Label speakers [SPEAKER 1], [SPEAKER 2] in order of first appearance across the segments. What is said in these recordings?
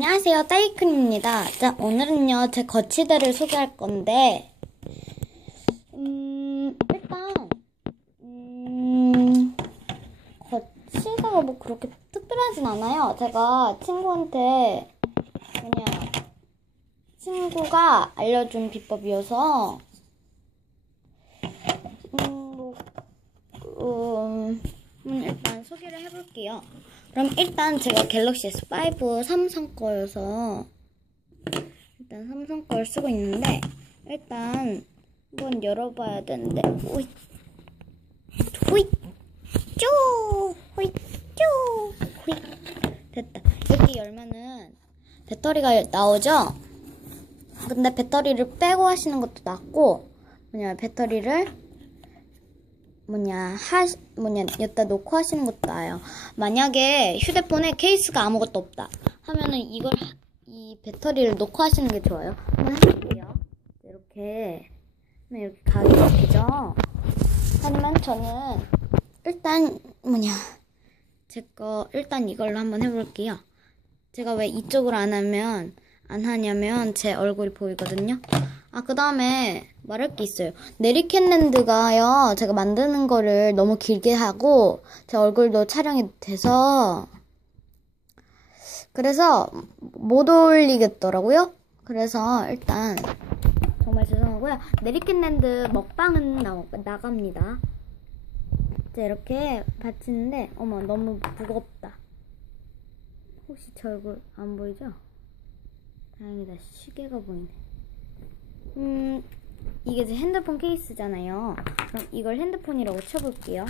[SPEAKER 1] 안녕하세요, 따이큰입니다. 자, 오늘은요, 제 거치대를 소개할 건데, 음, 일단, 음, 거치대가 뭐 그렇게 특별하진 않아요. 제가 친구한테, 그냥, 친구가 알려준 비법이어서, 음, 뭐, 음, 음, 일단 소개를 해볼게요. 그럼 일단 제가 갤럭시 S5 삼성 거여서 일단 삼성 걸 쓰고 있는데 일단 한번 열어봐야 되는데. 호잇. 호잇. 쪼. 호잇. 쪼. 호잇. 됐다. 이렇게 열면은 배터리가 나오죠? 근데 배터리를 빼고 하시는 것도 낫고 뭐냐 배터리를 뭐냐 하 뭐냐 여기다 놓고 하시는 것도 나아요. 만약에 휴대폰에 케이스가 아무것도 없다 하면은 이걸 이 배터리를 놓고 하시는 게 좋아요. 한번 해볼게요. 이렇게 이렇게 가게 되죠. 하지만 저는 일단 뭐냐 제 거 일단 이걸로 한번 해볼게요. 제가 왜 이쪽으로 안 하면 안 하냐면 제 얼굴이 보이거든요. 아, 그 다음에 말할 게 있어요. 네리캣랜드가요, 제가 만드는 거를 너무 길게 하고, 제 얼굴도 촬영이 돼서, 그래서 못 올리겠더라고요. 그래서 일단, 정말 죄송하고요. 네리캣랜드 먹방은 나, 나갑니다. 이제 이렇게 받치는데, 어머, 너무 무겁다. 혹시 제 얼굴 안 보이죠? 다행이다. 시계가 보이네. 음, 이게 제 핸드폰 케이스잖아요. 그럼 이걸 핸드폰이라고 쳐볼게요.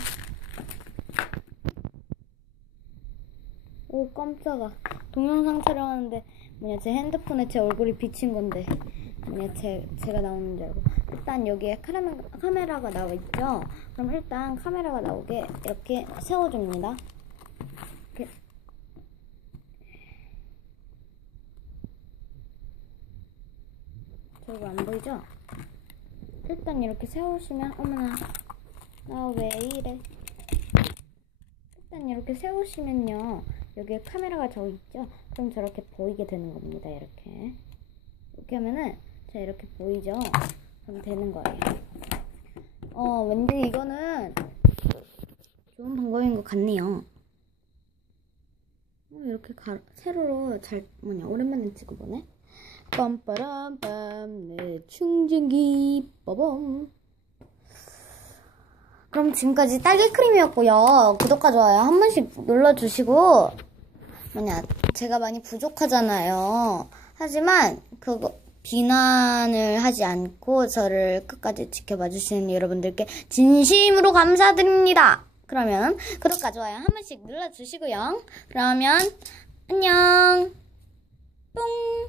[SPEAKER 1] 오, 깜짝아. 동영상 촬영하는데, 뭐냐, 제 핸드폰에 제 얼굴이 비친 건데, 뭐냐, 제, 제가 나오는 줄 알고. 일단 여기에 카메라, 카메라가 나와 있죠? 그럼 일단 카메라가 나오게 이렇게 세워줍니다. 저거 안 보이죠? 일단 이렇게 세우시면 어머나 나 왜 이래? 일단 이렇게 세우시면요. 여기에 카메라가 저 있죠? 그럼 저렇게 보이게 되는 겁니다 이렇게. 이렇게 하면은 자 이렇게 보이죠? 그럼 되는 거예요. 어 왠지 이거는 좋은 방법인 것 같네요. 어, 이렇게 가, 세로로 잘 뭐냐 오랜만에 찍어보네 빰빠람빰 내 충전기 빠밤. 그럼 지금까지 딸기 크림이었고요. 구독과 좋아요 한 번씩 눌러주시고. 뭐냐 제가 많이 부족하잖아요. 하지만 그거 비난을 하지 않고 저를 끝까지 지켜봐 주시는 여러분들께 진심으로 감사드립니다. 그러면 구독과 좋아요 한 번씩 눌러주시고요. 그러면 안녕. 뿅